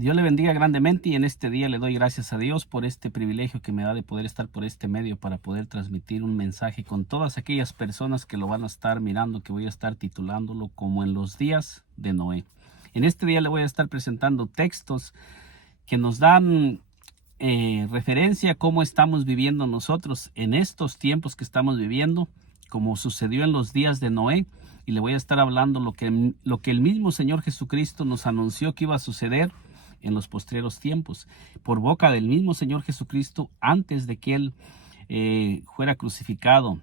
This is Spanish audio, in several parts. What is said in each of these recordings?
Dios le bendiga grandemente y en este día le doy gracias a Dios por este privilegio que me da de poder estar por este medio para poder transmitir un mensaje con todas aquellas personas que lo van a estar mirando, que voy a estar titulándolo como en los días de Noé. En este día le voy a estar presentando textos que nos dan referencia a cómo estamos viviendo nosotros en estos tiempos que estamos viviendo, como sucedió en los días de Noé. Y le voy a estar hablando lo que el mismo Señor Jesucristo nos anunció que iba a suceder en los postreros tiempos, por boca del mismo Señor Jesucristo, antes de que Él fuera crucificado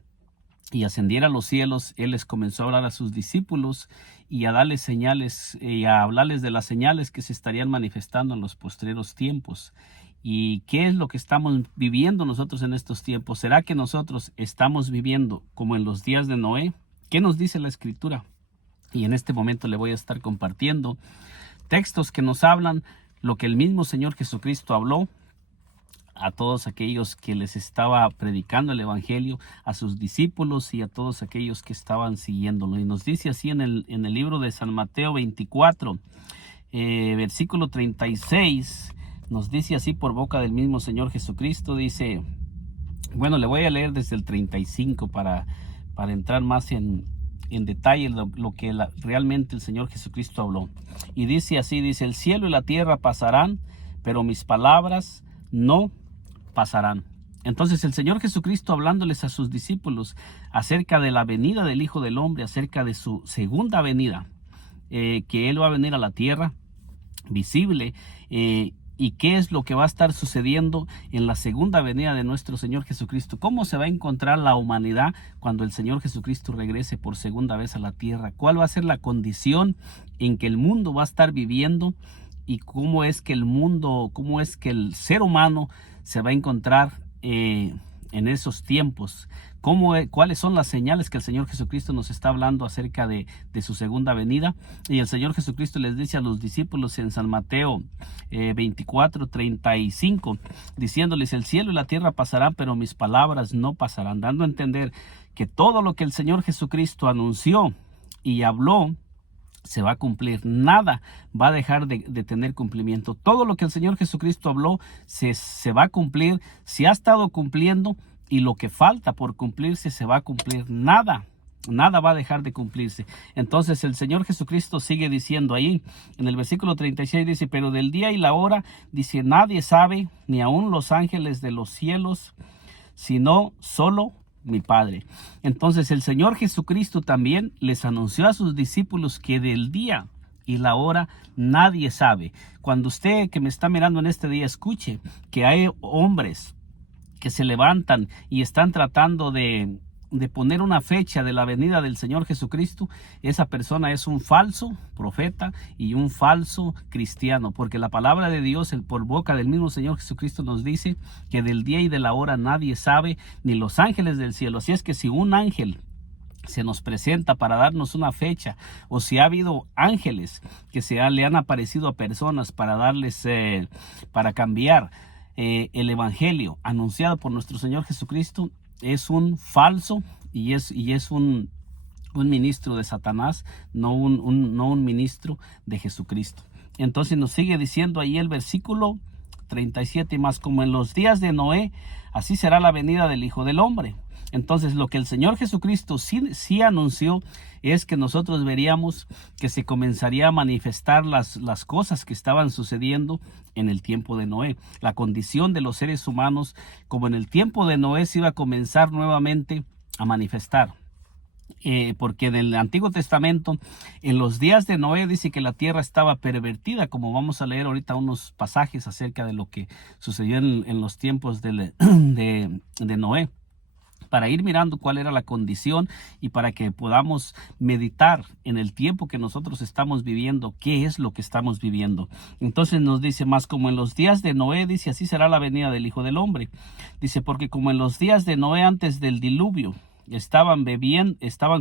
y ascendiera a los cielos. Él les comenzó a hablar a sus discípulos y a darles señales, y a hablarles de las señales que se estarían manifestando en los postreros tiempos. ¿Y qué es lo que estamos viviendo nosotros en estos tiempos? ¿Será que nosotros estamos viviendo como en los días de Noé? ¿Qué nos dice la Escritura? Y en este momento le voy a estar compartiendo textos que nos hablan lo que el mismo Señor Jesucristo habló a todos aquellos que les estaba predicando el Evangelio, a sus discípulos y a todos aquellos que estaban siguiéndolo. Y nos dice así en el libro de San Mateo 24, versículo 36, nos dice así por boca del mismo Señor Jesucristo, dice, bueno, le voy a leer desde el 35 para entrar más en detalle lo que realmente el Señor Jesucristo habló. Y dice así, dice, el cielo y la tierra pasarán, pero mis palabras no pasarán. Entonces el Señor Jesucristo, hablándoles a sus discípulos acerca de la venida del Hijo del Hombre, acerca de su segunda venida, que Él va a venir a la tierra visible, y qué es lo que va a estar sucediendo en la segunda venida de nuestro Señor Jesucristo. ¿Cómo se va a encontrar la humanidad cuando el Señor Jesucristo regrese por segunda vez a la tierra? ¿Cuál va a ser la condición en que el mundo va a estar viviendo? ¿Y cómo es que el ser humano se va a encontrar en esos tiempos? ¿Cuáles son las señales que el Señor Jesucristo nos está hablando acerca de su segunda venida? Y el Señor Jesucristo les dice a los discípulos en San Mateo 24, 35, diciéndoles, el cielo y la tierra pasarán, pero mis palabras no pasarán, dando a entender que todo lo que el Señor Jesucristo anunció y habló se va a cumplir. Nada va a dejar de tener cumplimiento. Todo lo que el Señor Jesucristo habló se va a cumplir, se ha estado cumpliendo, y lo que falta por cumplirse se va a cumplir. Nada va a dejar de cumplirse. Entonces el Señor Jesucristo sigue diciendo ahí en el versículo 36, dice, pero del día y la hora, dice, nadie sabe, ni aun los ángeles de los cielos, sino solo mi Padre. Entonces el Señor Jesucristo también les anunció a sus discípulos que del día y la hora nadie sabe. Cuando usted que me está mirando en este día escuche que hay hombres que se levantan y están tratando de poner una fecha de la venida del Señor Jesucristo, esa persona es un falso profeta y un falso cristiano, porque la palabra de Dios, por boca del mismo Señor Jesucristo, nos dice que del día y de la hora nadie sabe, ni los ángeles del cielo. Así es que si un ángel se nos presenta para darnos una fecha, o si ha habido ángeles que le han aparecido a personas para darles, para cambiar el evangelio anunciado por nuestro Señor Jesucristo, es un falso y es un ministro de Satanás, no un ministro de Jesucristo. Entonces nos sigue diciendo ahí el versículo 37, más como en los días de Noé, así será la venida del Hijo del Hombre. Entonces lo que el Señor Jesucristo sí anunció es que nosotros veríamos que se comenzaría a manifestar las cosas que estaban sucediendo en el tiempo de Noé. La condición de los seres humanos, como en el tiempo de Noé, se iba a comenzar nuevamente a manifestar. Porque en el Antiguo Testamento, en los días de Noé, dice que la tierra estaba pervertida, como vamos a leer ahorita unos pasajes acerca de lo que sucedió en los tiempos de Noé, para ir mirando cuál era la condición y para que podamos meditar en el tiempo que nosotros estamos viviendo, qué es lo que estamos viviendo. Entonces nos dice, más como en los días de Noé, dice, así será la venida del Hijo del Hombre. Dice, porque como en los días de Noé antes del diluvio, estaban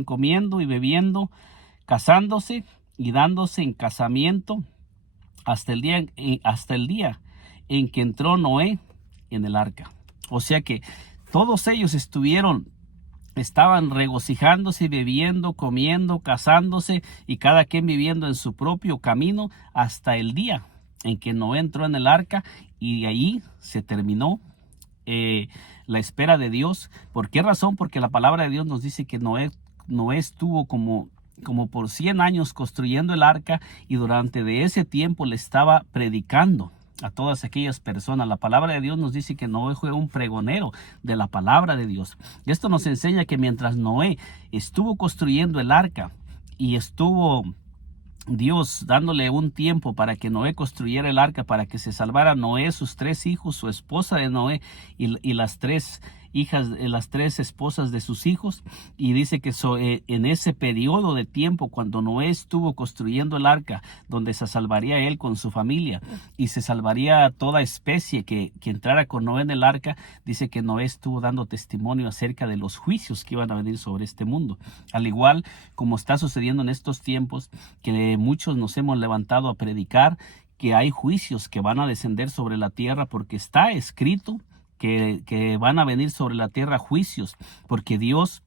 comiendo y bebiendo, casándose y dándose en casamiento hasta el día en que entró Noé en el arca. O sea que todos ellos estaban regocijándose, bebiendo, comiendo, casándose y cada quien viviendo en su propio camino hasta el día en que Noé entró en el arca y ahí se terminó la espera de Dios. ¿Por qué razón? Porque la palabra de Dios nos dice que Noé estuvo como por 100 años construyendo el arca, y durante de ese tiempo le estaba predicando a todas aquellas personas. La palabra de Dios nos dice que Noé fue un pregonero de la palabra de Dios. Esto nos enseña que mientras Noé estuvo construyendo el arca y estuvo Dios dándole un tiempo para que Noé construyera el arca, para que se salvara Noé, sus 3 hijos, su esposa de Noé y las 3 hijas, las 3 esposas de sus hijos. Y dice que en ese periodo de tiempo, cuando Noé estuvo construyendo el arca, donde se salvaría él con su familia y se salvaría toda especie que entrara con Noé en el arca, dice que Noé estuvo dando testimonio acerca de los juicios que iban a venir sobre este mundo. Al igual como está sucediendo en estos tiempos, que muchos nos hemos levantado a predicar que hay juicios que van a descender sobre la tierra, porque está escrito que van a venir sobre la tierra juicios, porque Dios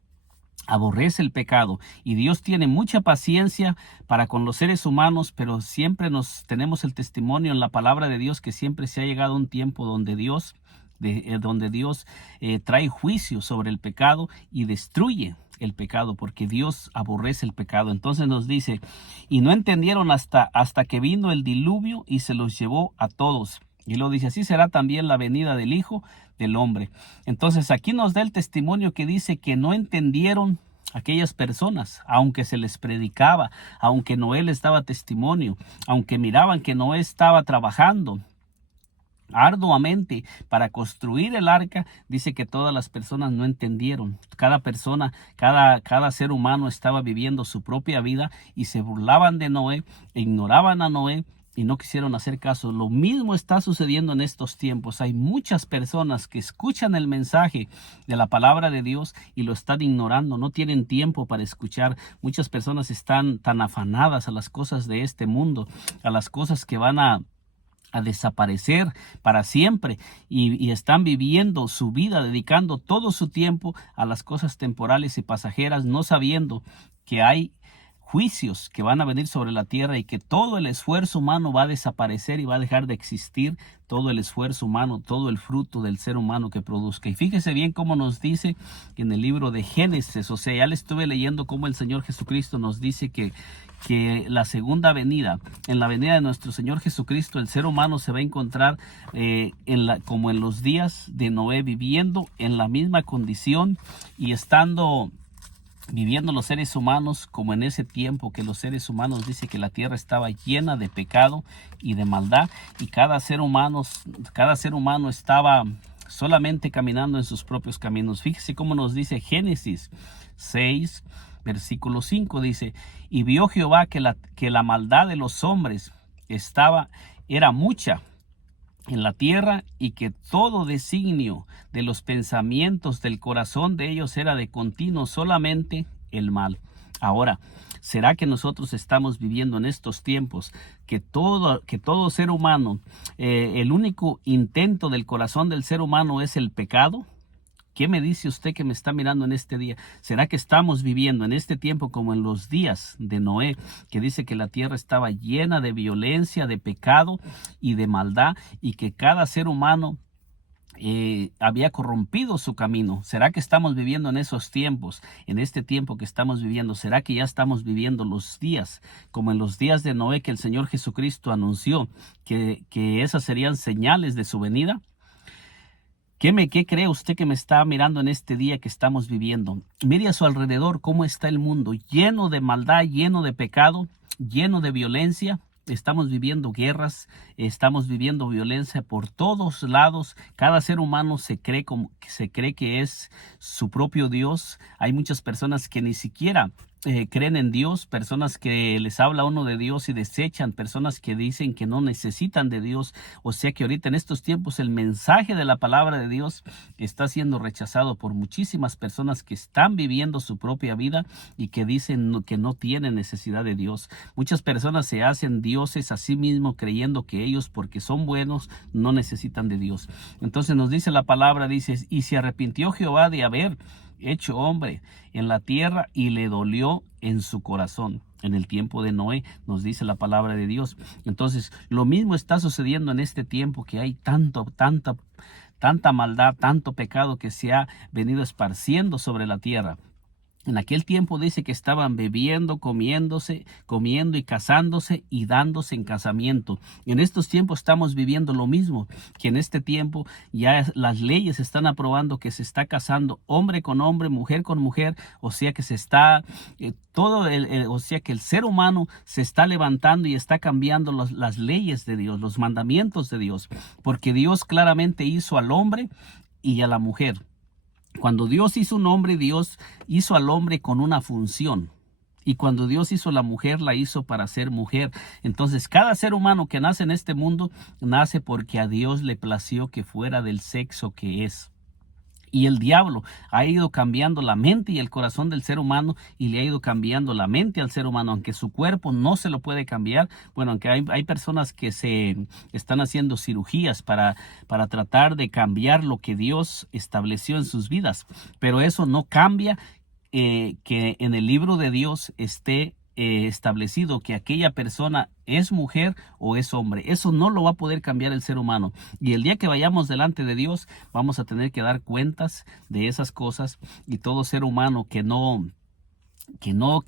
aborrece el pecado y Dios tiene mucha paciencia para con los seres humanos, pero siempre tenemos el testimonio en la palabra de Dios que siempre se ha llegado a un tiempo donde Dios trae juicio sobre el pecado y destruye el pecado, porque Dios aborrece el pecado. Entonces nos dice, y no entendieron hasta que vino el diluvio y se los llevó a todos. Y lo dice, así será también la venida del Hijo del Hombre. Entonces aquí nos da el testimonio que dice que no entendieron aquellas personas, aunque se les predicaba, aunque Noé les daba testimonio, aunque miraban que Noé estaba trabajando arduamente para construir el arca. Dice que todas las personas no entendieron. Cada persona, cada ser humano estaba viviendo su propia vida y se burlaban de Noé, e ignoraban a Noé y no quisieron hacer caso. Lo mismo está sucediendo en estos tiempos. Hay muchas personas que escuchan el mensaje de la palabra de Dios y lo están ignorando. No tienen tiempo para escuchar. Muchas personas están tan afanadas a las cosas de este mundo, a las cosas que van a desaparecer para siempre, y están viviendo su vida, dedicando todo su tiempo a las cosas temporales y pasajeras, no sabiendo que hay juicios que van a venir sobre la tierra y que todo el esfuerzo humano va a desaparecer y va a dejar de existir todo el esfuerzo humano, todo el fruto del ser humano que produzca. Y fíjese bien cómo nos dice en el libro de Génesis. O sea, ya le estuve leyendo cómo el Señor Jesucristo nos dice que la segunda venida, en la venida de nuestro Señor Jesucristo, el ser humano se va a encontrar como en los días de Noé, viviendo en la misma condición y viviendo los seres humanos como en ese tiempo que los seres humanos, dice que la tierra estaba llena de pecado y de maldad, y cada ser humano estaba solamente caminando en sus propios caminos. Fíjese cómo nos dice Génesis 6, versículo 5, dice, y vio Jehová que la maldad de los hombres era mucha en la tierra, y que todo designio de los pensamientos del corazón de ellos era de continuo solamente el mal. Ahora, ¿será que nosotros estamos viviendo en estos tiempos que todo ser humano, el único intento del corazón del ser humano es el pecado? ¿Qué me dice usted que me está mirando en este día? ¿Será que estamos viviendo en este tiempo como en los días de Noé, que dice que la tierra estaba llena de violencia, de pecado y de maldad, y que cada ser humano había corrompido su camino? ¿Será que estamos viviendo en esos tiempos, en este tiempo que estamos viviendo? ¿Será que ya estamos viviendo los días como en los días de Noé, que el Señor Jesucristo anunció que esas serían señales de su venida? ¿Qué cree usted que me está mirando en este día que estamos viviendo? Mire a su alrededor cómo está el mundo, lleno de maldad, lleno de pecado, lleno de violencia. Estamos viviendo guerras, estamos viviendo violencia por todos lados. Cada ser humano se cree que es su propio Dios. Hay muchas personas que ni siquiera creen en Dios, personas que les habla uno de Dios y desechan, personas que dicen que no necesitan de Dios. O sea que ahorita en estos tiempos el mensaje de la palabra de Dios está siendo rechazado por muchísimas personas que están viviendo su propia vida y que dicen que no tienen necesidad de Dios. Muchas personas se hacen dioses a sí mismos, creyendo que ellos, porque son buenos, no necesitan de Dios. Entonces nos dice la palabra, dice, y se arrepintió Jehová de haber hecho hombre en la tierra, y le dolió en su corazón. en el tiempo de Noé, nos dice la palabra de Dios. Entonces, lo mismo está sucediendo en este tiempo, que hay tanta maldad, tanto pecado que se ha venido esparciendo sobre la tierra. En aquel tiempo dice que estaban bebiendo, comiendo y casándose y dándose en casamiento. En estos tiempos estamos viviendo lo mismo, que en este tiempo ya las leyes están aprobando que se está casando hombre con hombre, mujer con mujer, o sea que se está o sea que el ser humano se está levantando y está cambiando las leyes de Dios, los mandamientos de Dios, porque Dios claramente hizo al hombre y a la mujer. Cuando Dios hizo un hombre, Dios hizo al hombre con una función. Y cuando Dios hizo la mujer, la hizo para ser mujer. Entonces, cada ser humano que nace en este mundo, nace porque a Dios le plació que fuera del sexo que es. Y el diablo ha ido cambiando la mente y el corazón del ser humano, y le ha ido cambiando la mente al ser humano, aunque su cuerpo no se lo puede cambiar. Bueno, aunque hay personas que se están haciendo cirugías para tratar de cambiar lo que Dios estableció en sus vidas. Pero eso no cambia que en el libro de Dios esté establecido que aquella persona es mujer o es hombre. Eso no lo va a poder cambiar el ser humano. Y el día que vayamos delante de Dios, vamos a tener que dar cuentas de esas cosas. Y todo ser humano que no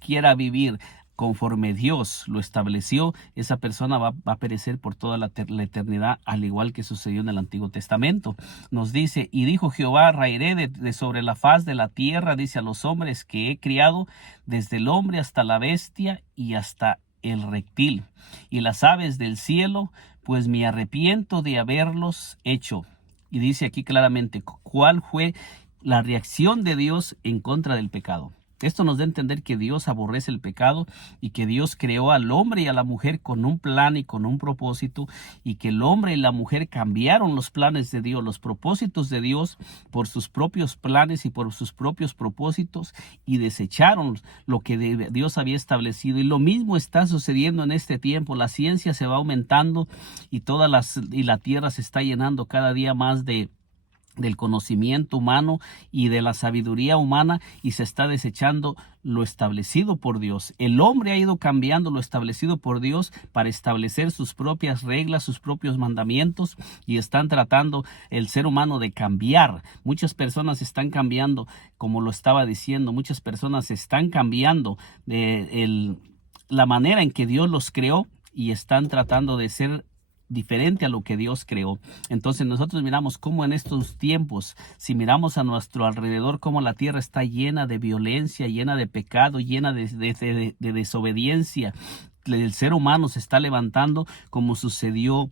quiera vivir conforme Dios lo estableció, esa persona va a perecer por toda la eternidad, al igual que sucedió en el Antiguo Testamento. Nos dice: y dijo Jehová, raeré de sobre la faz de la tierra, dice, a los hombres que he criado, desde el hombre hasta la bestia y hasta el reptil, y las aves del cielo, pues me arrepiento de haberlos hecho. Y dice aquí claramente cuál fue la reacción de Dios en contra del pecado. Esto nos da a entender que Dios aborrece el pecado, y que Dios creó al hombre y a la mujer con un plan y con un propósito, y que el hombre y la mujer cambiaron los planes de Dios, los propósitos de Dios, por sus propios planes y por sus propios propósitos, y desecharon lo que Dios había establecido. Y lo mismo está sucediendo en este tiempo. La ciencia se va aumentando y la tierra se está llenando cada día más del conocimiento humano y de la sabiduría humana, y se está desechando lo establecido por Dios. El hombre ha ido cambiando lo establecido por Dios para establecer sus propias reglas, sus propios mandamientos, y están tratando el ser humano de cambiar. Muchas personas están cambiando, como lo estaba diciendo, muchas personas están cambiando la manera en que Dios los creó, y están tratando de ser diferente a lo que Dios creó. Entonces nosotros miramos cómo en estos tiempos, si miramos a nuestro alrededor, cómo la tierra está llena de violencia, llena de pecado, llena de desobediencia. El ser humano se está levantando, como sucedió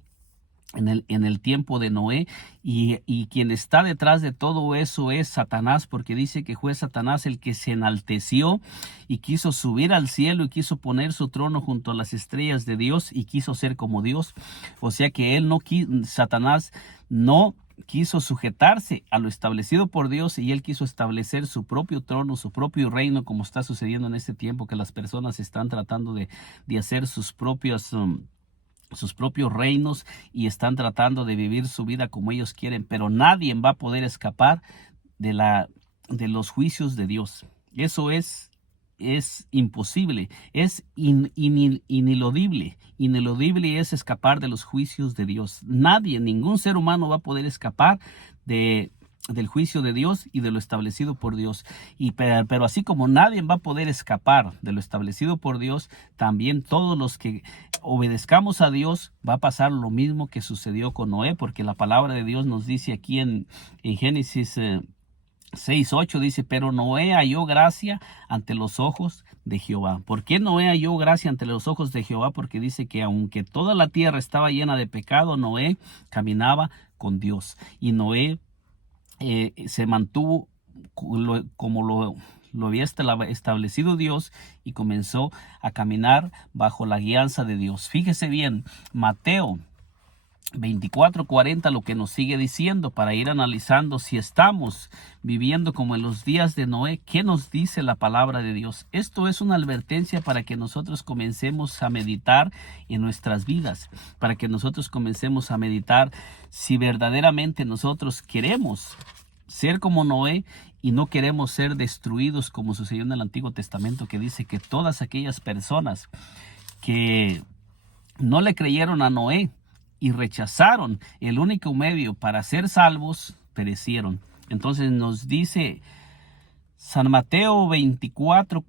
en el tiempo de Noé, y quien está detrás de todo eso es Satanás, porque dice que fue Satanás el que se enalteció y quiso subir al cielo y quiso poner su trono junto a las estrellas de Dios y quiso ser como Dios. O sea que Satanás no quiso sujetarse a lo establecido por Dios, y él quiso establecer su propio trono, su propio reino, como está sucediendo en este tiempo, que las personas están tratando de hacer sus propios reinos, y están tratando de vivir su vida como ellos quieren, pero nadie va a poder escapar de los juicios de Dios. Eso es imposible, es ineludible. Ineludible es escapar de los juicios de Dios. Ningún ser humano va a poder escapar del juicio de Dios y de lo establecido por Dios. Pero así como nadie va a poder escapar de lo establecido por Dios, también todos los que obedezcamos a Dios va a pasar lo mismo que sucedió con Noé, porque la palabra de Dios nos dice aquí en Génesis 6:8, dice: pero Noé halló gracia ante los ojos de Jehová. ¿Por qué Noé halló gracia ante los ojos de Jehová? Porque dice que aunque toda la tierra estaba llena de pecado, Noé caminaba con Dios, y Noé se mantuvo como lo había establecido Dios, y comenzó a caminar bajo la guianza de Dios. Fíjese bien, Mateo 24:40 lo que nos sigue diciendo, para ir analizando si estamos viviendo como en los días de Noé. ¿Qué nos dice la palabra de Dios? Esto es una advertencia para que nosotros comencemos a meditar en nuestras vidas, para que nosotros comencemos a meditar si verdaderamente nosotros queremos ser como Noé y no queremos ser destruidos como sucedió en el Antiguo Testamento, que dice que todas aquellas personas que no le creyeron a Noé y rechazaron el único medio para ser salvos, perecieron. Entonces nos dice San Mateo 24,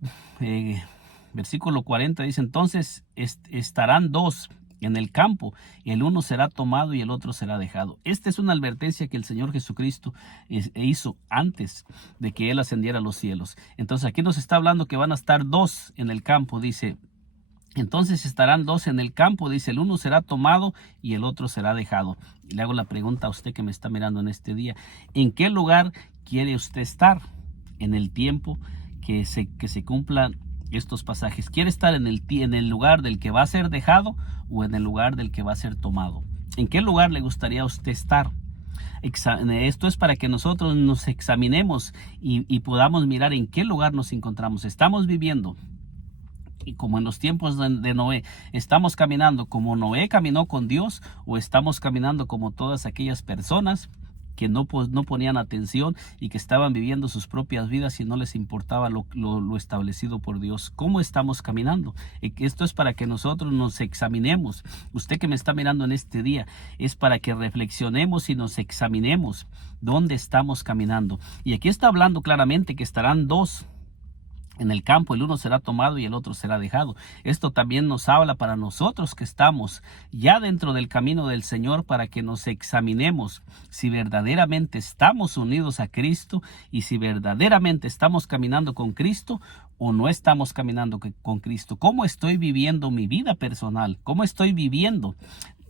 versículo 40, dice, entonces estarán dos en el campo, el uno será tomado y el otro será dejado. Esta es una advertencia que el Señor Jesucristo hizo antes de que Él ascendiera a los cielos. Entonces aquí nos está hablando que van a estar dos en el campo, dice. Entonces estarán dos en el campo, dice, el uno será tomado y el otro será dejado. Y le hago la pregunta a usted que me está mirando en este día, ¿en qué lugar quiere usted estar en el tiempo que se cumplan estos pasajes? ¿Quiere estar en el lugar del que va a ser dejado o en el lugar del que va a ser tomado? ¿En qué lugar le gustaría a usted estar? Esto es para que nosotros nos examinemos y podamos mirar en qué lugar nos encontramos. Estamos viviendo y como en los tiempos de Noé, ¿estamos caminando como Noé caminó con Dios o estamos caminando como todas aquellas personas que no ponían atención y que estaban viviendo sus propias vidas y no les importaba lo establecido por Dios? ¿Cómo estamos caminando? Esto es para que nosotros nos examinemos. Usted que me está mirando en este día, es para que reflexionemos y nos examinemos dónde estamos caminando. Y aquí está hablando claramente que estarán dos en el campo, el uno será tomado y el otro será dejado. Esto también nos habla para nosotros que estamos ya dentro del camino del Señor, para que nos examinemos si verdaderamente estamos unidos a Cristo y si verdaderamente estamos caminando con Cristo o no estamos caminando con Cristo. ¿Cómo estoy viviendo mi vida personal? ¿Cómo estoy viviendo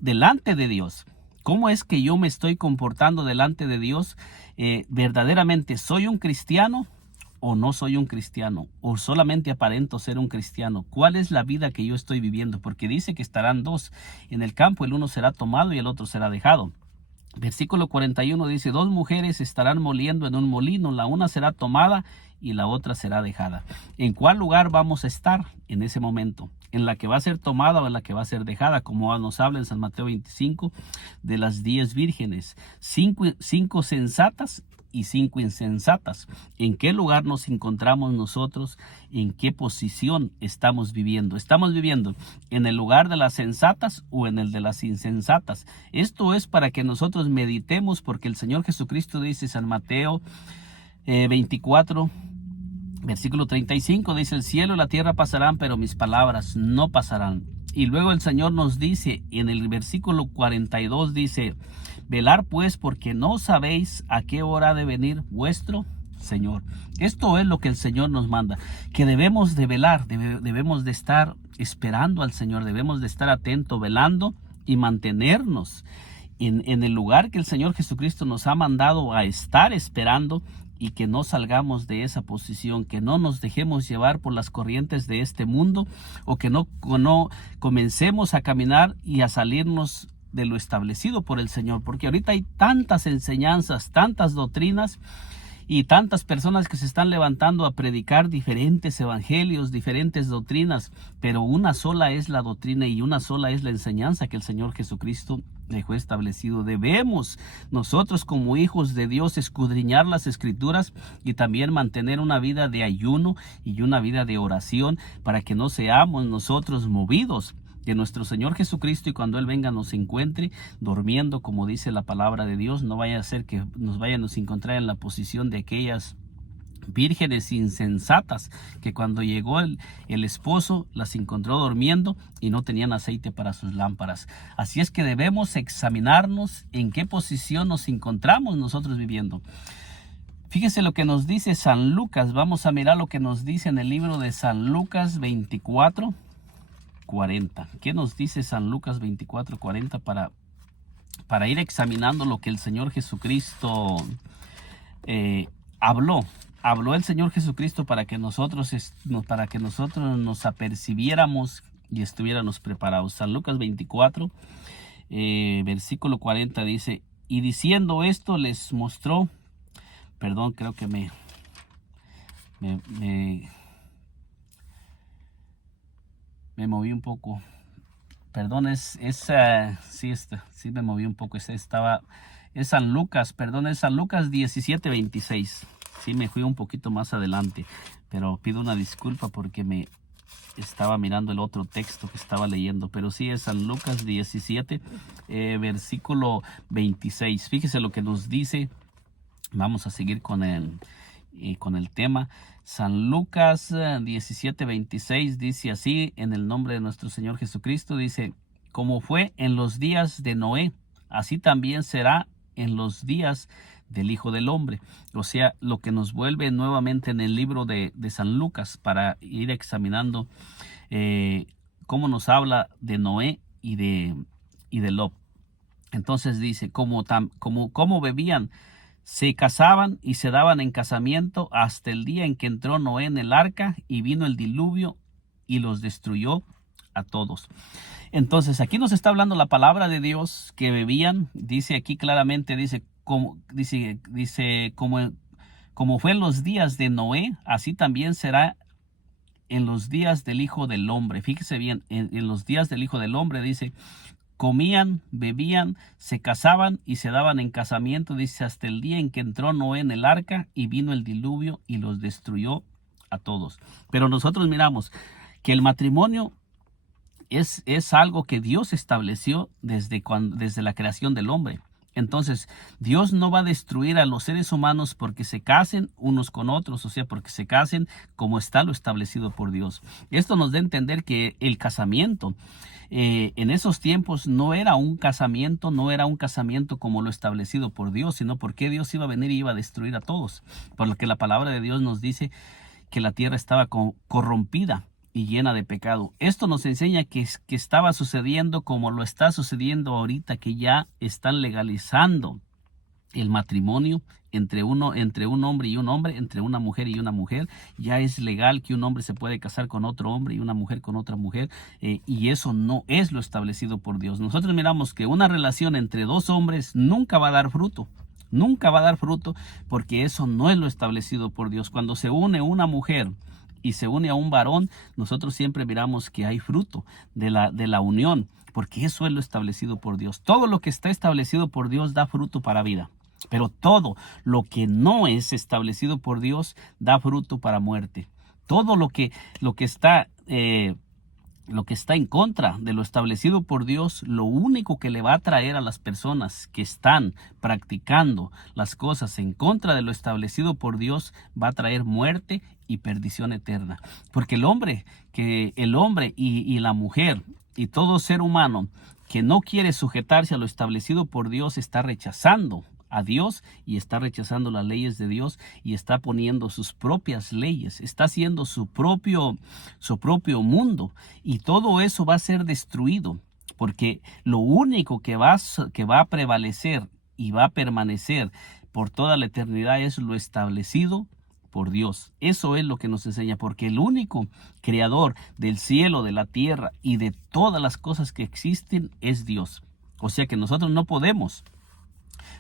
delante de Dios? ¿Cómo es que yo me estoy comportando delante de Dios? ¿Verdaderamente soy un cristiano o no soy un cristiano? ¿O solamente aparento ser un cristiano? ¿Cuál es la vida que yo estoy viviendo? Porque dice que estarán dos en el campo, el uno será tomado y el otro será dejado. Versículo 41 dice, dos mujeres estarán moliendo en un molino, la una será tomada y la otra será dejada. ¿En cuál lugar vamos a estar en ese momento? ¿En la que va a ser tomada o en la que va a ser dejada? Como nos habla en San Mateo 25 de las 10 vírgenes, cinco sensatas y 5 insensatas. ¿En qué lugar nos encontramos nosotros? ¿En qué posición estamos viviendo? ¿Estamos viviendo en el lugar de las sensatas o en el de las insensatas? Esto es para que nosotros meditemos, porque el Señor Jesucristo dice, San Mateo 24, versículo 35, dice, el cielo y la tierra pasarán, pero mis palabras no pasarán. Y luego el Señor nos dice en el versículo 42, dice, velar pues, porque no sabéis a qué hora ha de venir vuestro Señor. Esto es lo que el Señor nos manda, que debemos de velar, debemos de estar esperando al Señor, debemos de estar atentos, velando y mantenernos en el lugar que el Señor Jesucristo nos ha mandado a estar esperando, y que no salgamos de esa posición, que no nos dejemos llevar por las corrientes de este mundo, o que no comencemos a caminar y a salirnos de lo establecido por el Señor, porque ahorita hay tantas enseñanzas, tantas doctrinas y tantas personas que se están levantando a predicar diferentes evangelios, diferentes doctrinas, pero una sola es la doctrina y una sola es la enseñanza que el Señor Jesucristo dejó establecido. Debemos nosotros como hijos de Dios escudriñar las Escrituras y también mantener una vida de ayuno y una vida de oración, para que no seamos nosotros movidos de nuestro Señor Jesucristo y cuando Él venga nos encuentre durmiendo, como dice la palabra de Dios. No vaya a ser que nos vayamos a encontrar en la posición de aquellas vírgenes insensatas, que cuando llegó el esposo las encontró durmiendo y no tenían aceite para sus lámparas. Así es que debemos examinarnos en qué posición nos encontramos nosotros viviendo. Fíjese lo que nos dice San Lucas. Vamos a mirar lo que nos dice en el libro de San Lucas 24:40. ¿Qué nos dice San Lucas 24:40 para ir examinando lo que el Señor Jesucristo habló? Habló el Señor Jesucristo para que nosotros nos apercibiéramos y estuviéramos preparados. San Lucas 24, versículo 40 dice, y diciendo esto les mostró, perdón, creo que me moví un poco. Perdón, sí me moví un poco. Estaba Es San Lucas, perdón, es San Lucas 17:26. Sí, me fui un poquito más adelante, pero pido una disculpa porque me estaba mirando el otro texto que estaba leyendo, pero sí es San Lucas 17, versículo 26. Fíjese lo que nos dice. Vamos a seguir con el tema. San Lucas 17:26 dice así, en el nombre de nuestro Señor Jesucristo, dice: como fue en los días de Noé, así también será en los días del Hijo del Hombre. O sea, lo que nos vuelve nuevamente en el libro de San Lucas para ir examinando cómo nos habla de Noé y de Lot. Entonces dice, como bebían, se casaban y se daban en casamiento hasta el día en que entró Noé en el arca y vino el diluvio y los destruyó a todos. Entonces aquí nos está hablando la palabra de Dios que bebían. Dice aquí claramente, como fue en los días de Noé, así también será en los días del Hijo del Hombre. Fíjese bien, en los días del Hijo del Hombre dice: comían, bebían, se casaban y se daban en casamiento, dice, hasta el día en que entró Noé en el arca y vino el diluvio y los destruyó a todos. Pero nosotros miramos que el matrimonio es algo que Dios estableció desde la creación del hombre. Entonces, Dios no va a destruir a los seres humanos porque se casen unos con otros, o sea, porque se casen como está lo establecido por Dios. Esto nos da a entender que el casamiento en esos tiempos no era un casamiento como lo establecido por Dios, sino porque Dios iba a venir y iba a destruir a todos. Por lo que la palabra de Dios nos dice que la tierra estaba corrompida y llena de pecado. Esto nos enseña que estaba sucediendo como lo está sucediendo ahorita, que ya están legalizando el matrimonio entre un hombre y un hombre, entre una mujer y una mujer. Ya es legal que un hombre se puede casar con otro hombre y una mujer con otra mujer, y eso no es lo establecido por Dios. Nosotros miramos que una relación entre dos hombres nunca va a dar fruto. Nunca va a dar fruto porque eso no es lo establecido por Dios. Cuando se une una mujer y se une a un varón, nosotros siempre miramos que hay fruto de la unión, porque eso es lo establecido por Dios. Todo lo que está establecido por Dios da fruto para vida, pero todo lo que no es establecido por Dios da fruto para muerte. Todo lo que está en contra de lo establecido por Dios, lo único que le va a traer a las personas que están practicando las cosas en contra de lo establecido por Dios, va a traer muerte y perdición eterna. Porque el hombre y la mujer y todo ser humano que no quiere sujetarse a lo establecido por Dios está rechazando a Dios y está rechazando las leyes de Dios y está poniendo sus propias leyes, está haciendo su propio mundo, y todo eso va a ser destruido, porque lo único que va a prevalecer y va a permanecer por toda la eternidad es lo establecido por Dios. Eso es lo que nos enseña, porque el único creador del cielo, de la tierra y de todas las cosas que existen es Dios. O sea que nosotros no podemos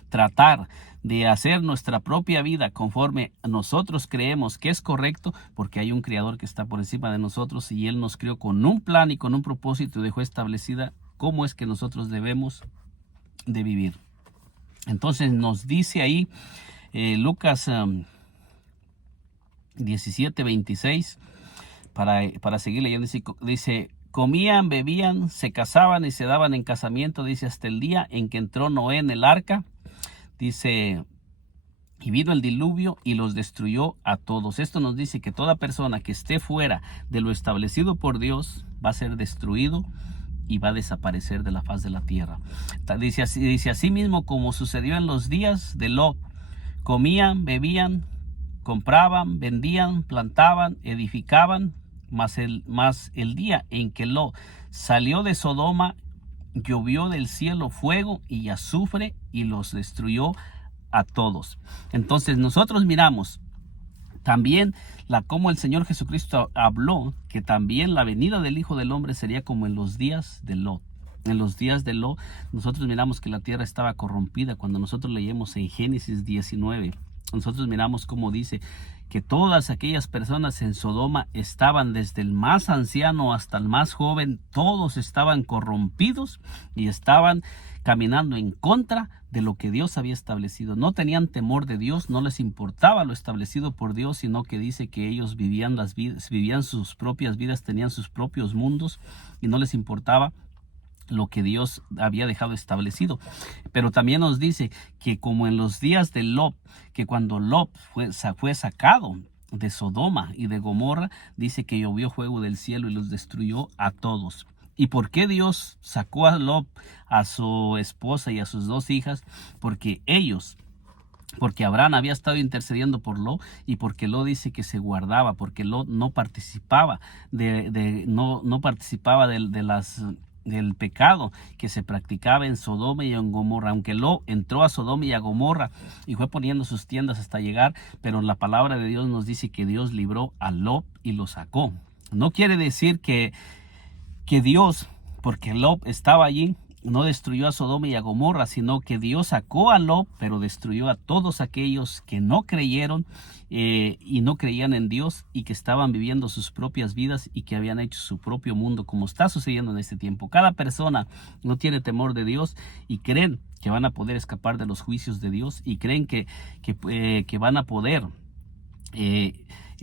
tratar de hacer nuestra propia vida conforme nosotros creemos que es correcto, porque hay un creador que está por encima de nosotros y él nos creó con un plan y con un propósito y dejó establecida cómo es que nosotros debemos de vivir. Entonces nos dice ahí Lucas 17:26, para seguir leyendo, dice: comían, bebían, se casaban y se daban en casamiento, dice, hasta el día en que entró Noé en el arca. Dice, y vino el diluvio y los destruyó a todos. Esto nos dice que toda persona que esté fuera de lo establecido por Dios va a ser destruido y va a desaparecer de la faz de la tierra. Dice así mismo como sucedió en los días de Lot. Comían, bebían, compraban, vendían, plantaban, edificaban, mas el día en que Lot salió de Sodoma, llovió del cielo fuego y azufre y los destruyó a todos. Entonces nosotros miramos también como el Señor Jesucristo habló que también la venida del Hijo del Hombre sería como en los días de Lot. En los días de Lot, nosotros miramos que la tierra estaba corrompida. Cuando nosotros leemos en Génesis 19, nosotros miramos cómo dice que todas aquellas personas en Sodoma estaban, desde el más anciano hasta el más joven, todos estaban corrompidos y estaban caminando en contra de lo que Dios había establecido. No tenían temor de Dios, no les importaba lo establecido por Dios, sino que dice que ellos vivían vivían sus propias vidas, tenían sus propios mundos y no les importaba lo que Dios había dejado establecido. Pero también nos dice que como en los días de Lot, que cuando Lot fue sacado de Sodoma y de Gomorra, dice que llovió fuego del cielo y los destruyó a todos. ¿Y por qué Dios sacó a Lot, a su esposa y a sus 2 hijas? Porque Abraham había estado intercediendo por Lot, y porque Lot dice que se guardaba, porque Lot no participaba no participaba del pecado que se practicaba en Sodoma y en Gomorra. Aunque Lot entró a Sodoma y a Gomorra y fue poniendo sus tiendas hasta llegar, pero la palabra de Dios nos dice que Dios libró a Lot y lo sacó. No quiere decir que Dios, porque Lot estaba allí, no destruyó a Sodoma y a Gomorra, sino que Dios sacó a Lot, pero destruyó a todos aquellos que no creyeron y no creían en Dios, y que estaban viviendo sus propias vidas y que habían hecho su propio mundo, como está sucediendo en este tiempo. Cada persona no tiene temor de Dios y creen que van a poder escapar de los juicios de Dios, y creen que van a poder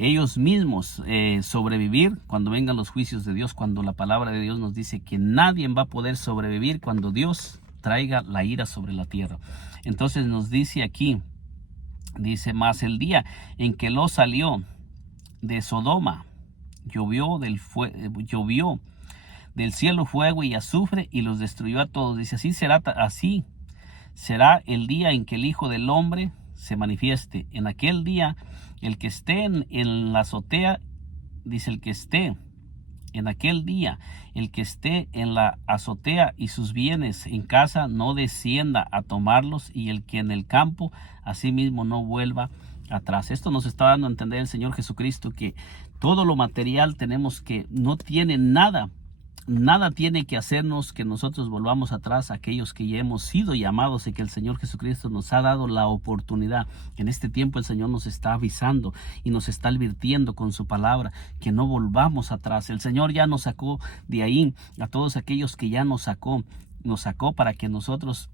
ellos mismos sobrevivir cuando vengan los juicios de Dios, cuando la palabra de Dios nos dice que nadie va a poder sobrevivir cuando Dios traiga la ira sobre la tierra. Entonces nos dice aquí, dice: más el día en que Lot salió de Sodoma, llovió del cielo fuego y azufre y los destruyó a todos. Dice: así será el día en que el Hijo del Hombre se manifieste. En aquel día, el que esté en la azotea, dice, en aquel día, el que esté en la azotea y sus bienes en casa no descienda a tomarlos, y el que en el campo asimismo no vuelva atrás. Esto nos está dando a entender el Señor Jesucristo, que todo lo material no tiene nada tiene que hacernos que nosotros volvamos atrás, aquellos que ya hemos sido llamados y que el Señor Jesucristo nos ha dado la oportunidad. En este tiempo el Señor nos está avisando y nos está advirtiendo con su palabra que no volvamos atrás. El Señor ya nos sacó de ahí, a todos aquellos que ya nos sacó para que nosotros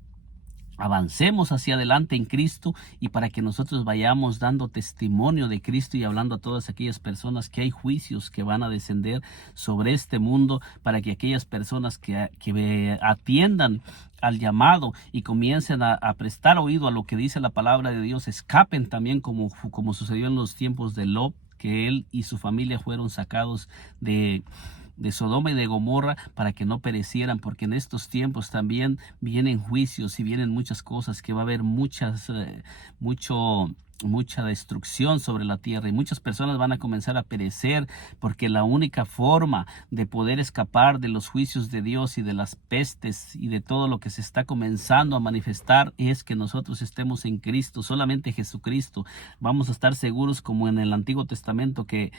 avancemos hacia adelante en Cristo, y para que nosotros vayamos dando testimonio de Cristo y hablando a todas aquellas personas que hay juicios que van a descender sobre este mundo, para que aquellas personas que atiendan al llamado y comiencen a prestar oído a lo que dice la palabra de Dios, escapen también como sucedió en los tiempos de Lot, que él y su familia fueron sacados de Sodoma y de Gomorra para que no perecieran, porque en estos tiempos también vienen juicios y vienen muchas cosas, que va a haber mucha destrucción sobre la tierra, y muchas personas van a comenzar a perecer, porque la única forma de poder escapar de los juicios de Dios y de las pestes y de todo lo que se está comenzando a manifestar es que nosotros estemos en Cristo. Solamente Jesucristo. Vamos a estar seguros, como en el Antiguo Testamento, que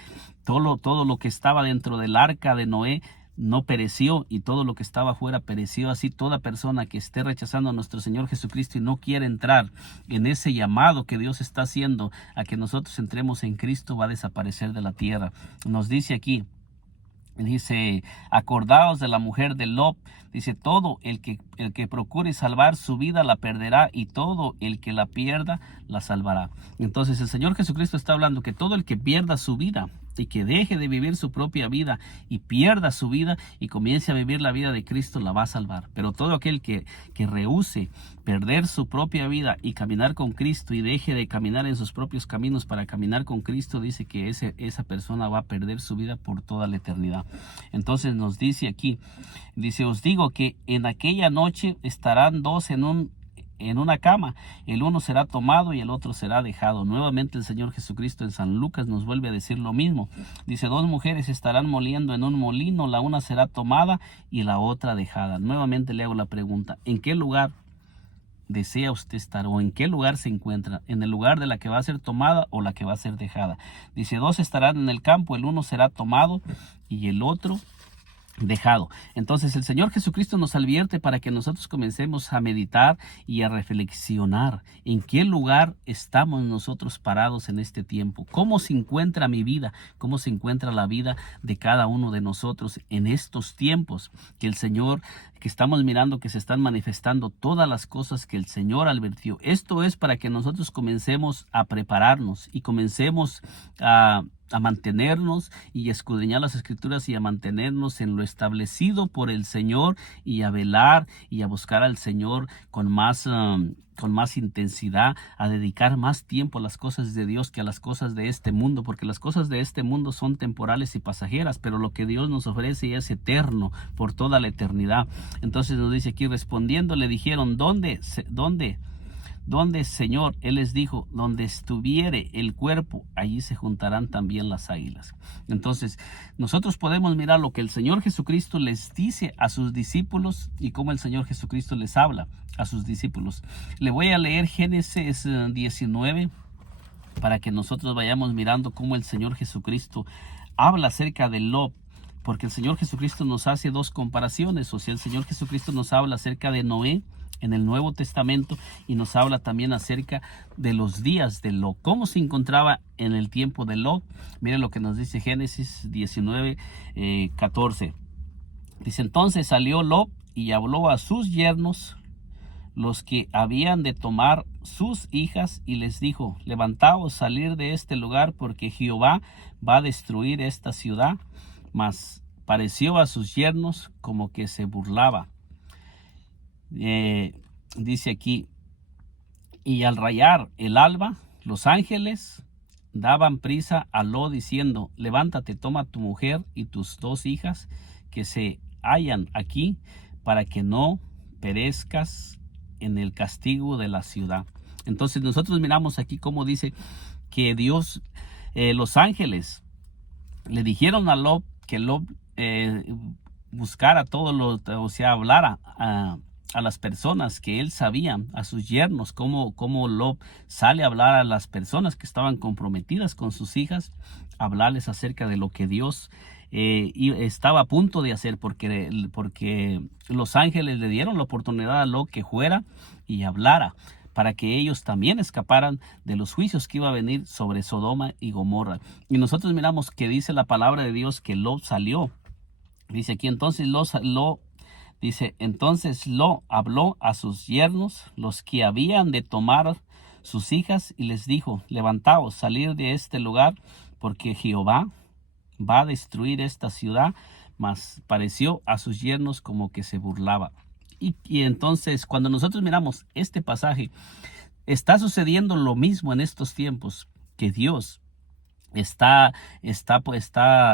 todo lo que estaba dentro del arca de Noé no pereció, y todo lo que estaba afuera pereció. Así toda persona que esté rechazando a nuestro Señor Jesucristo y no quiere entrar en ese llamado que Dios está haciendo a que nosotros entremos en Cristo, va a desaparecer de la tierra. Nos dice aquí, dice: acordaos de la mujer de Lot. Dice: todo el que procure salvar su vida la perderá, y todo el que la pierda la salvará. Entonces el Señor Jesucristo está hablando que todo el que pierda su vida y que deje de vivir su propia vida y pierda su vida y comience a vivir la vida de Cristo, la va a salvar. Pero todo aquel que rehúse perder su propia vida y caminar con Cristo, y deje de caminar en sus propios caminos para caminar con Cristo, dice que esa persona va a perder su vida por toda la eternidad. Entonces nos dice aquí, dice: os digo que en aquella noche estarán 2 en una cama, el uno será tomado y el otro será dejado. Nuevamente el Señor Jesucristo en San Lucas nos vuelve a decir lo mismo. Dice: 2 mujeres estarán moliendo en un molino, la una será tomada y la otra dejada. Nuevamente le hago la pregunta: ¿en qué lugar desea usted estar, o en qué lugar se encuentra? ¿En el lugar de la que va a ser tomada o la que va a ser dejada? Dice: 2 estarán en el campo, el uno será tomado y el otro dejado. Entonces el Señor Jesucristo nos advierte para que nosotros comencemos a meditar y a reflexionar en qué lugar estamos nosotros parados en este tiempo, cómo se encuentra mi vida, cómo se encuentra la vida de cada uno de nosotros en estos tiempos que el Señor, que estamos mirando que se están manifestando todas las cosas que el Señor advirtió. Esto es para que nosotros comencemos a prepararnos y comencemos a mantenernos y escudriñar las Escrituras y a mantenernos en lo establecido por el Señor y a velar y a buscar al Señor con más intensidad, a dedicar más tiempo a las cosas de Dios que a las cosas de este mundo, porque las cosas de este mundo son temporales y pasajeras, pero lo que Dios nos ofrece es eterno por toda la eternidad. Entonces nos dice aquí, respondiendo le dijeron, ¿Dónde, Señor? Él les dijo, donde estuviere el cuerpo, allí se juntarán también las águilas. Entonces, nosotros podemos mirar lo que el Señor Jesucristo les dice a sus discípulos y cómo el Señor Jesucristo les habla a sus discípulos. Le voy a leer Génesis 19 para que nosotros vayamos mirando cómo el Señor Jesucristo habla acerca de Lot. Porque el Señor Jesucristo nos hace dos comparaciones. O sea, el Señor Jesucristo nos habla acerca de Noé en el Nuevo Testamento y nos habla también acerca de los días de Lot, cómo se encontraba en el tiempo de Lot. Mire lo que nos dice Génesis 19, 14. Dice, entonces salió Lot y habló a sus yernos, los que habían de tomar sus hijas, y les dijo, levantaos, salir de este lugar, porque Jehová va a destruir esta ciudad. Mas pareció a sus yernos como que se burlaba. Dice aquí, y al rayar el alba, los ángeles daban prisa a Lot diciendo, levántate, toma tu mujer y tus dos hijas que se hallan aquí, para que no perezcas en el castigo de la ciudad. Entonces nosotros miramos aquí cómo dice que Dios, los ángeles le dijeron a Lot que Lot buscara todo lo, o sea, hablara a las personas que él sabía, a sus yernos, cómo Lot sale a hablar a las personas que estaban comprometidas con sus hijas, hablarles acerca de lo que Dios y estaba a punto de hacer, porque los ángeles le dieron la oportunidad a Lot que fuera y hablara, para que ellos también escaparan de los juicios que iba a venir sobre Sodoma y Gomorra. Y nosotros miramos que dice la palabra de Dios que Lot salió. Dice aquí, entonces Lot habló a sus yernos, los que habían de tomar sus hijas, y les dijo, levantaos, salir de este lugar, porque Jehová va a destruir esta ciudad. Mas pareció a sus yernos como que se burlaba. Y entonces, cuando nosotros miramos este pasaje, está sucediendo lo mismo en estos tiempos, que Dios está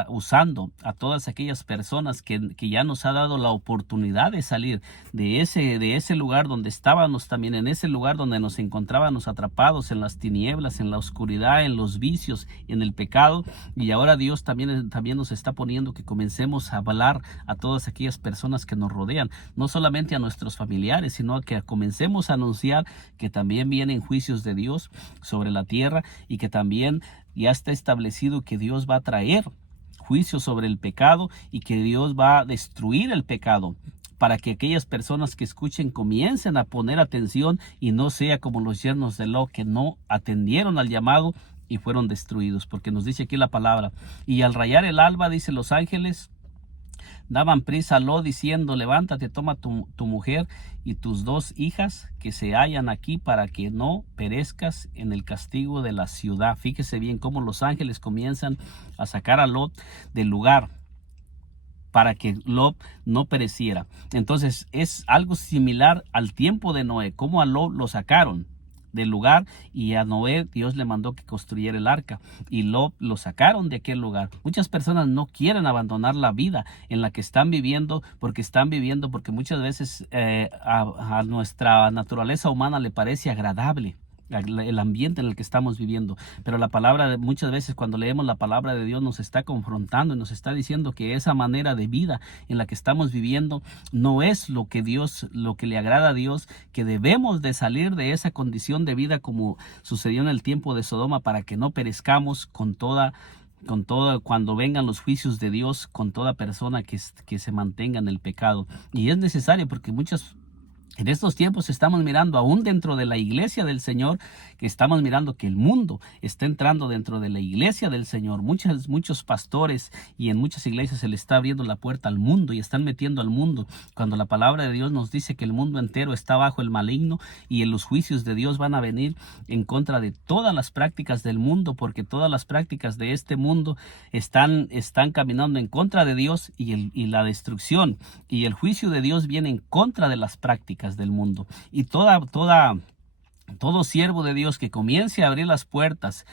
usando a todas aquellas personas que ya nos ha dado la oportunidad de salir de ese lugar donde estábamos, también en ese lugar donde nos encontrábamos atrapados en las tinieblas, en la oscuridad, en los vicios, en el pecado. Y ahora Dios también nos está poniendo que comencemos a hablar a todas aquellas personas que nos rodean, no solamente a nuestros familiares, sino que comencemos a anunciar que también vienen juicios de Dios sobre la tierra, y que también ya está establecido que Dios va a traer juicio sobre el pecado y que Dios va a destruir el pecado, para que aquellas personas que escuchen comiencen a poner atención y no sea como los yernos de Lot, que no atendieron al llamado y fueron destruidos. Porque nos dice aquí la palabra, y al rayar el alba, dice, los ángeles daban prisa a Lot diciendo, levántate, toma tu mujer y tus dos hijas que se hallan aquí, para que no perezcas en el castigo de la ciudad. Fíjese bien cómo los ángeles comienzan a sacar a Lot del lugar para que Lot no pereciera. Entonces es algo similar al tiempo de Noé, cómo a Lot lo sacaron del lugar, y a Noé Dios le mandó que construyera el arca, y lo sacaron de aquel lugar. Muchas personas no quieren abandonar la vida en la que están viviendo, porque muchas veces a nuestra naturaleza humana le parece agradable el ambiente en el que estamos viviendo, pero la palabra, muchas veces cuando leemos la palabra de Dios, nos está confrontando y nos está diciendo que esa manera de vida en la que estamos viviendo no es lo que le agrada a Dios, que debemos de salir de esa condición de vida como sucedió en el tiempo de Sodoma, para que no perezcamos con toda cuando vengan los juicios de Dios con toda persona que se mantenga en el pecado. Y es necesario porque en estos tiempos estamos mirando, aún dentro de la iglesia del Señor, que estamos mirando que el mundo está entrando dentro de la iglesia del Señor. Muchos pastores y en muchas iglesias se le está abriendo la puerta al mundo y están metiendo al mundo, cuando la palabra de Dios nos dice que el mundo entero está bajo el maligno y en los juicios de Dios van a venir en contra de todas las prácticas del mundo, porque todas las prácticas de este mundo están caminando en contra de Dios y la destrucción y el juicio de Dios viene en contra de las prácticas del mundo. Y todo siervo de Dios que comience a abrir las puertas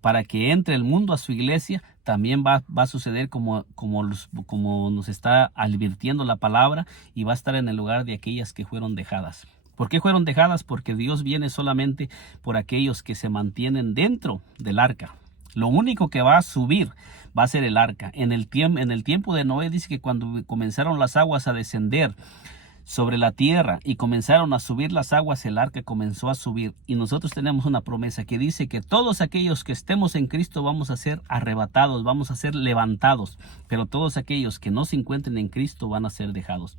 para que entre el mundo a su iglesia, también va a suceder como nos está advirtiendo la palabra, y va a estar en el lugar de aquellas que fueron dejadas. ¿Por qué fueron dejadas? Porque Dios viene solamente por aquellos que se mantienen dentro del arca. Lo único que va a subir va a ser el arca. En el tiempo de Noé dice que cuando comenzaron las aguas a descender sobre la tierra y comenzaron a subir las aguas, el arca comenzó a subir. Y nosotros tenemos una promesa que dice que todos aquellos que estemos en Cristo vamos a ser arrebatados, vamos a ser levantados, pero todos aquellos que no se encuentren en Cristo van a ser dejados.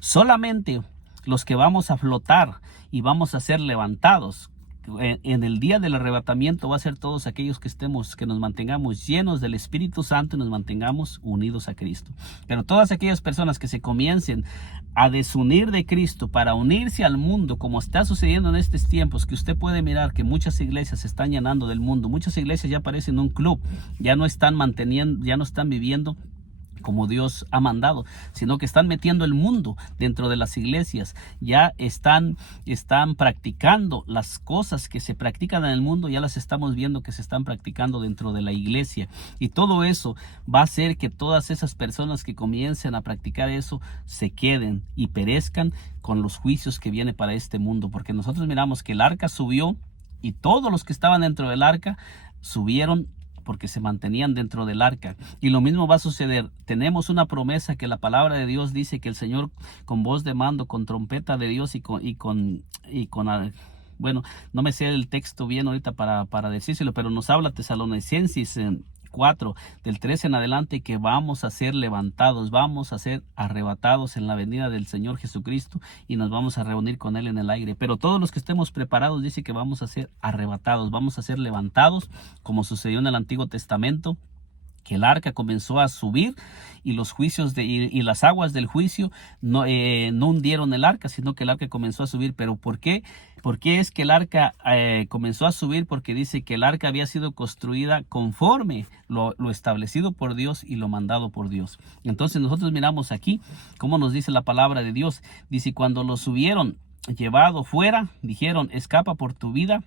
Solamente los que vamos a flotar y vamos a ser levantados en el día del arrebatamiento va a ser todos aquellos que nos mantengamos llenos del Espíritu Santo y nos mantengamos unidos a Cristo. Pero todas aquellas personas que se comiencen a desunir de Cristo para unirse al mundo, como está sucediendo en estos tiempos, que usted puede mirar que muchas iglesias se están llenando del mundo, muchas iglesias ya parecen un club, ya no están viviendo como Dios ha mandado, sino que están metiendo el mundo dentro de las iglesias. Ya están practicando las cosas que se practican en el mundo, ya las estamos viendo que se están practicando dentro de la iglesia, y todo eso va a hacer que todas esas personas que comiencen a practicar eso se queden y perezcan con los juicios que viene para este mundo, porque nosotros miramos que el arca subió y todos los que estaban dentro del arca subieron porque se mantenían dentro del arca. Y lo mismo va a suceder. Tenemos una promesa que la palabra de Dios dice que el Señor, con voz de mando, con trompeta de Dios bueno, no me sé el texto bien ahorita para decírselo, pero nos habla Tesalonicenses 4, del 13 en adelante, que vamos a ser levantados, vamos a ser arrebatados en la venida del Señor Jesucristo y nos vamos a reunir con Él en el aire. Pero todos los que estemos preparados, dice que vamos a ser arrebatados, vamos a ser levantados, como sucedió en el Antiguo Testamento, que el arca comenzó a subir y los juicios y las aguas del juicio no hundieron el arca, sino que el arca comenzó a subir. ¿Pero por qué? ¿Por qué es que el arca comenzó a subir? Porque dice que el arca había sido construida conforme lo establecido por Dios y lo mandado por Dios. Entonces nosotros miramos aquí cómo nos dice la palabra de Dios. Dice, cuando lo subieron llevado fuera, dijeron, escapa por tu vida,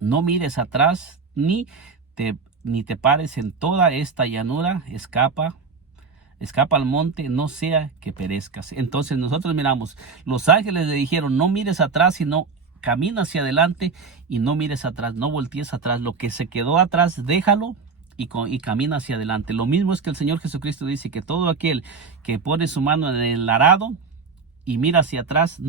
no mires atrás, ni te pares en toda esta llanura, escapa al monte, no sea que perezcas. Entonces nosotros miramos, los ángeles le dijeron, no mires atrás, sino camina hacia adelante y no mires atrás, no voltees atrás. Lo que se quedó atrás, déjalo y camina hacia adelante. Lo mismo es que el Señor Jesucristo dice que todo aquel que pone su mano en el arado y mira hacia atrás,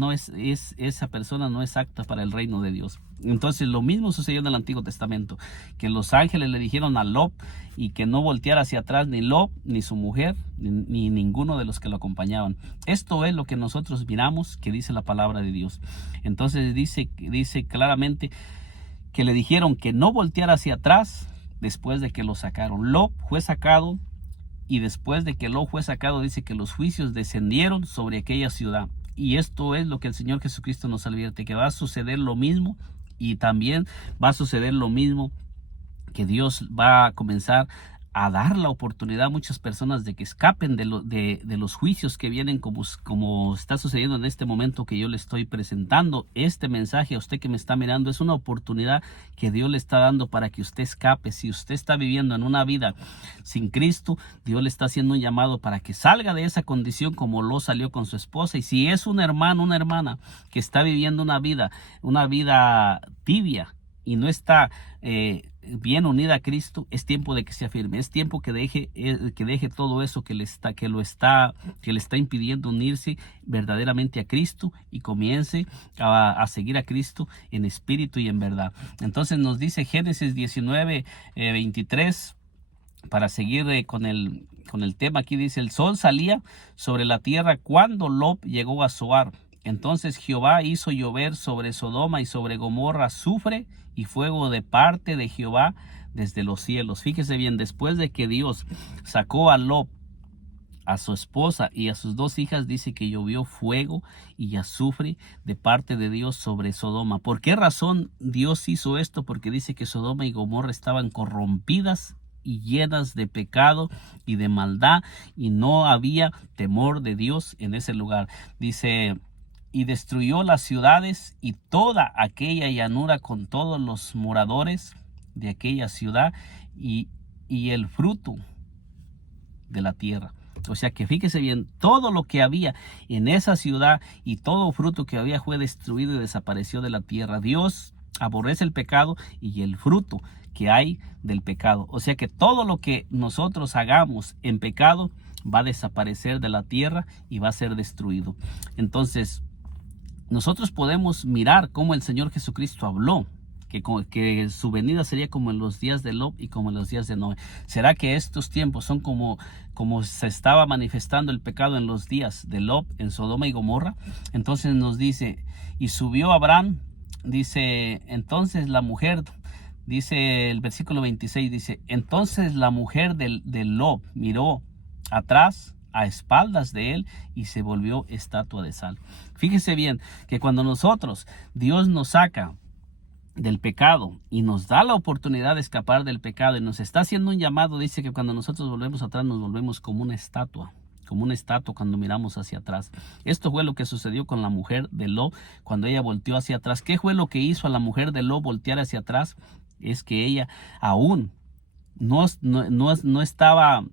esa persona no es apta para el reino de Dios. Entonces lo mismo sucedió en el Antiguo Testamento, que los ángeles le dijeron a Lot y que no volteara hacia atrás, ni Lot, ni su mujer, ni ninguno de los que lo acompañaban. Esto es lo que nosotros miramos que dice la palabra de Dios. Entonces dice claramente que le dijeron que no volteara hacia atrás después de que lo sacaron. Lot fue sacado. Y después de que Lot fue sacado, dice que los juicios descendieron sobre aquella ciudad. Y esto es lo que el Señor Jesucristo nos advierte, que va a suceder lo mismo, y también va a suceder lo mismo, que Dios va a comenzar a dar la oportunidad a muchas personas de que escapen de los juicios que vienen, como está sucediendo en este momento que yo le estoy presentando. Este mensaje a usted que me está mirando es una oportunidad que Dios le está dando para que usted escape. Si usted está viviendo en una vida sin Cristo, Dios le está haciendo un llamado para que salga de esa condición como lo salió con su esposa. Y si es un hermano, una hermana que está viviendo una vida tibia y no está bien unida a Cristo, es tiempo de que se afirme, es tiempo que deje todo eso que le está impidiendo unirse verdaderamente a Cristo, y comience a seguir a Cristo en espíritu y en verdad. Entonces nos dice Génesis 19, 23. para seguir con el tema, aquí dice, el sol salía sobre la tierra cuando Lot llegó a Zoar. Entonces Jehová hizo llover sobre Sodoma y sobre Gomorra azufre y fuego de parte de Jehová desde los cielos. Fíjese bien, después de que Dios sacó a Lot, a su esposa y a sus 2 hijas, dice que llovió fuego y azufre de parte de Dios sobre Sodoma. ¿Por qué razón Dios hizo esto? Porque dice que Sodoma y Gomorra estaban corrompidas y llenas de pecado y de maldad, y no había temor de Dios en ese lugar. Dice, y destruyó las ciudades y toda aquella llanura con todos los moradores de aquella ciudad y el fruto de la tierra. O sea que fíjese bien, todo lo que había en esa ciudad y todo fruto que había fue destruido y desapareció de la tierra. Dios aborrece el pecado y el fruto que hay del pecado. O sea que todo lo que nosotros hagamos en pecado va a desaparecer de la tierra y va a ser destruido. Entonces, nosotros podemos mirar cómo el Señor Jesucristo habló que su venida sería como en los días de Lot y como en los días de Noé. ¿Será que estos tiempos son como se estaba manifestando el pecado en los días de Lot en Sodoma y Gomorra? Entonces nos dice, y subió Abraham, dice, entonces la mujer, dice el versículo 26, dice, entonces la mujer de Lot miró atrás, a espaldas de él, y se volvió estatua de sal. Fíjese bien que cuando Dios nos saca del pecado y nos da la oportunidad de escapar del pecado y nos está haciendo un llamado, dice que cuando nosotros volvemos atrás nos volvemos como una estatua cuando miramos hacia atrás. Esto fue lo que sucedió con la mujer de Lot cuando ella volteó hacia atrás. ¿Qué fue lo que hizo a la mujer de Lot voltear hacia atrás? Es que ella aún no estaba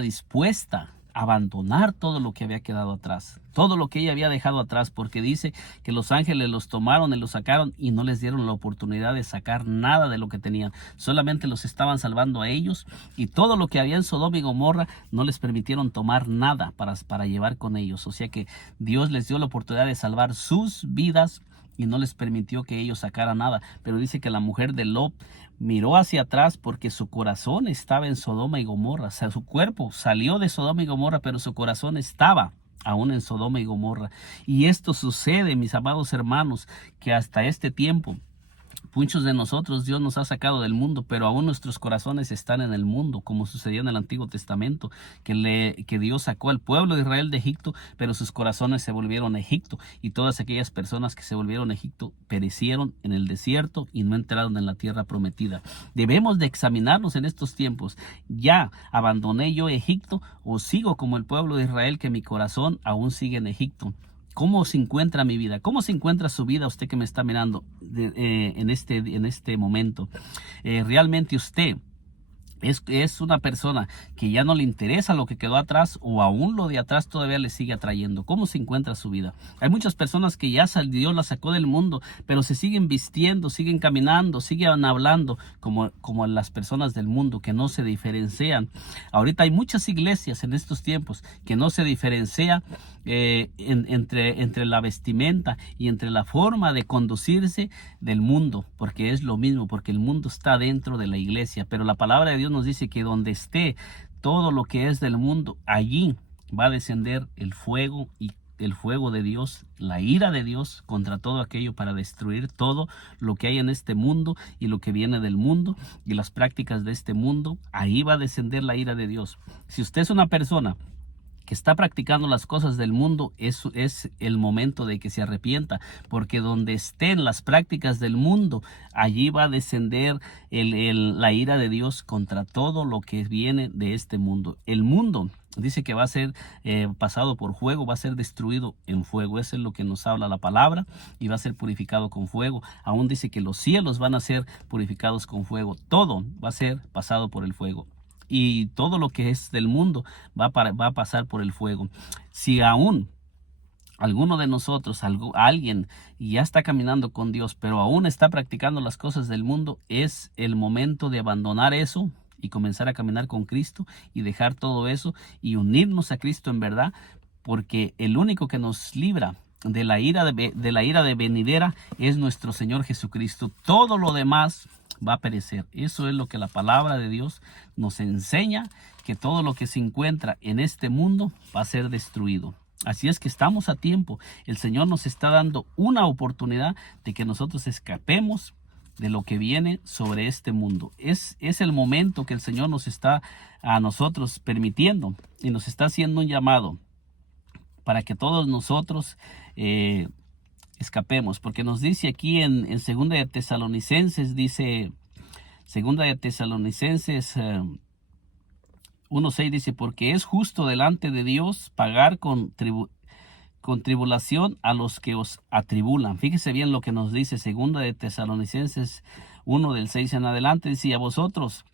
dispuesta a abandonar todo lo que había quedado atrás, todo lo que ella había dejado atrás, porque dice que los ángeles los tomaron y los sacaron y no les dieron la oportunidad de sacar nada de lo que tenían, solamente los estaban salvando a ellos, y todo lo que había en Sodoma y Gomorra no les permitieron tomar nada para llevar con ellos. O sea que Dios les dio la oportunidad de salvar sus vidas y no les permitió que ellos sacaran nada. Pero dice que la mujer de Lot miró hacia atrás porque su corazón estaba en Sodoma y Gomorra. O sea, su cuerpo salió de Sodoma y Gomorra, pero su corazón estaba aún en Sodoma y Gomorra. Y esto sucede, mis amados hermanos, que hasta este tiempo muchos de nosotros Dios nos ha sacado del mundo, pero aún nuestros corazones están en el mundo, como sucedió en el Antiguo Testamento, que Dios sacó al pueblo de Israel de Egipto, pero sus corazones se volvieron a Egipto, y todas aquellas personas que se volvieron a Egipto perecieron en el desierto y no entraron en la tierra prometida. Debemos de examinarnos en estos tiempos. ¿Ya abandoné yo Egipto o sigo como el pueblo de Israel, que mi corazón aún sigue en Egipto? ¿Cómo se encuentra mi vida? ¿Cómo se encuentra su vida, usted que me está mirando en este momento? ¿Realmente usted es una persona que ya no le interesa lo que quedó atrás, o aún lo de atrás todavía le sigue atrayendo? ¿Cómo se encuentra su vida? Hay muchas personas que ya Dios las sacó del mundo, pero se siguen vistiendo, siguen caminando, siguen hablando como las personas del mundo, que no se diferencian. Ahorita hay muchas iglesias en estos tiempos que no se diferencian entre la vestimenta y entre la forma de conducirse del mundo, porque es lo mismo, porque el mundo está dentro de la iglesia. Pero la palabra de Dios nos dice que donde esté todo lo que es del mundo, allí va a descender el fuego, y el fuego de Dios, la ira de Dios contra todo aquello, para destruir todo lo que hay en este mundo y lo que viene del mundo y las prácticas de este mundo. Ahí va a descender la ira de Dios. Si usted es una persona que está practicando las cosas del mundo, eso es el momento de que se arrepienta, porque donde estén las prácticas del mundo, allí va a descender la ira de Dios contra todo lo que viene de este mundo. El mundo dice que va a ser pasado por fuego, va a ser destruido en fuego. Eso es lo que nos habla la palabra, y va a ser purificado con fuego. Aún dice que los cielos van a ser purificados con fuego. Todo va a ser pasado por el fuego, y todo lo que es del mundo va a pasar por el fuego. Si aún alguno de nosotros, alguien ya está caminando con Dios, pero aún está practicando las cosas del mundo, es el momento de abandonar eso y comenzar a caminar con Cristo, y dejar todo eso y unirnos a Cristo en verdad, porque el único que nos libra de la ira de venidera es nuestro Señor Jesucristo. Todo lo demás va a perecer. Eso es lo que la palabra de Dios nos enseña, que todo lo que se encuentra en este mundo va a ser destruido. Así es que estamos a tiempo. El Señor nos está dando una oportunidad de que nosotros escapemos de lo que viene sobre este mundo. Es el momento que el Señor nos está a nosotros permitiendo y nos está haciendo un llamado para que todos nosotros escapemos, porque nos dice aquí en 2 de Tesalonicenses, dice 2 de Tesalonicenses 1:6, dice, porque es justo delante de Dios pagar con tribulación a los que os atribulan. Fíjese bien lo que nos dice 2 de Tesalonicenses 1:6 en adelante, dice, a vosotros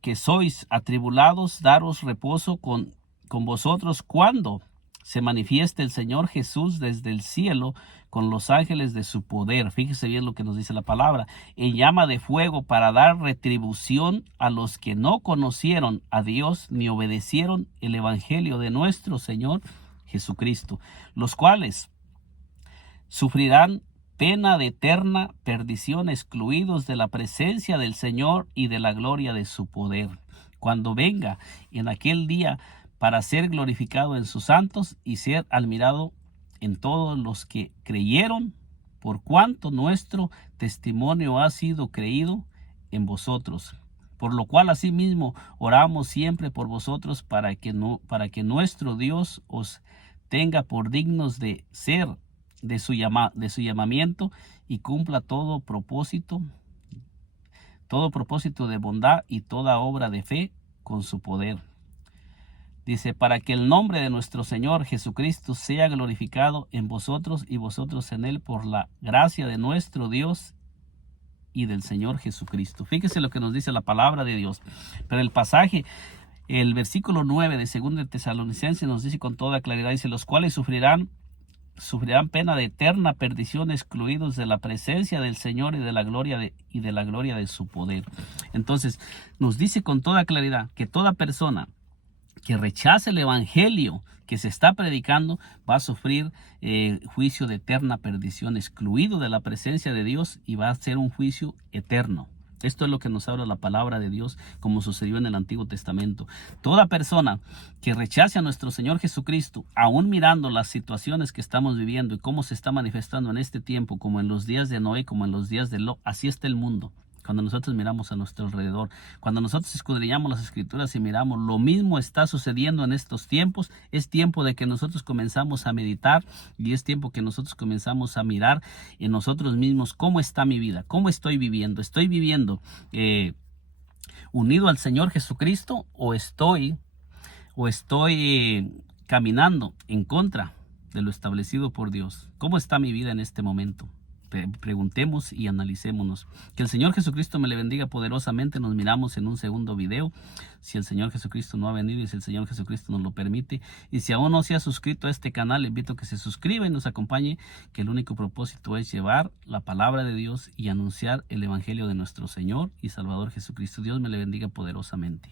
que sois atribulados, daros reposo con vosotros cuando se manifieste el Señor Jesús desde el cielo con los ángeles de su poder. Fíjese bien lo que nos dice la palabra, en llama de fuego, para dar retribución a los que no conocieron a Dios ni obedecieron el evangelio de nuestro Señor Jesucristo, los cuales sufrirán pena de eterna perdición, excluidos de la presencia del Señor y de la gloria de su poder, cuando venga en aquel día para ser glorificado en sus santos y ser admirado en todos los que creyeron, por cuanto nuestro testimonio ha sido creído en vosotros. Por lo cual asimismo oramos siempre por vosotros, para que nuestro Dios os tenga por dignos de ser de su llamamiento, y cumpla todo propósito de bondad y toda obra de fe con su poder. Dice, para que el nombre de nuestro Señor Jesucristo sea glorificado en vosotros y vosotros en él, por la gracia de nuestro Dios y del Señor Jesucristo. Fíjese lo que nos dice la palabra de Dios. Pero el pasaje, el versículo 9 de 2 de Tesalonicenses nos dice con toda claridad, dice, los cuales sufrirán pena de eterna perdición, excluidos de la presencia del Señor y de la gloria de su poder. Entonces, nos dice con toda claridad que toda persona que rechace el evangelio que se está predicando va a sufrir juicio de eterna perdición, excluido de la presencia de Dios, y va a ser un juicio eterno. Esto es lo que nos habla la palabra de Dios, como sucedió en el Antiguo Testamento. Toda persona que rechace a nuestro Señor Jesucristo, aún mirando las situaciones que estamos viviendo y cómo se está manifestando en este tiempo, como en los días de Noé, como en los días de Lot, así está el mundo. Cuando nosotros miramos a nuestro alrededor, cuando nosotros escudriñamos las Escrituras y miramos, lo mismo está sucediendo en estos tiempos. Es tiempo de que nosotros comenzamos a meditar, y es tiempo que nosotros comenzamos a mirar en nosotros mismos cómo está mi vida, cómo estoy viviendo. ¿Estoy viviendo unido al Señor Jesucristo o estoy caminando en contra de lo establecido por Dios? ¿Cómo está mi vida en este momento? Preguntemos y analicémonos. Que el Señor Jesucristo me le bendiga poderosamente. Nos miramos en un segundo video, si el Señor Jesucristo no ha venido y si el Señor Jesucristo nos lo permite. Y si aún no se ha suscrito a este canal, le invito a que se suscriba y nos acompañe, que el único propósito es llevar la palabra de Dios y anunciar el evangelio de nuestro Señor y Salvador Jesucristo. Dios me le bendiga poderosamente.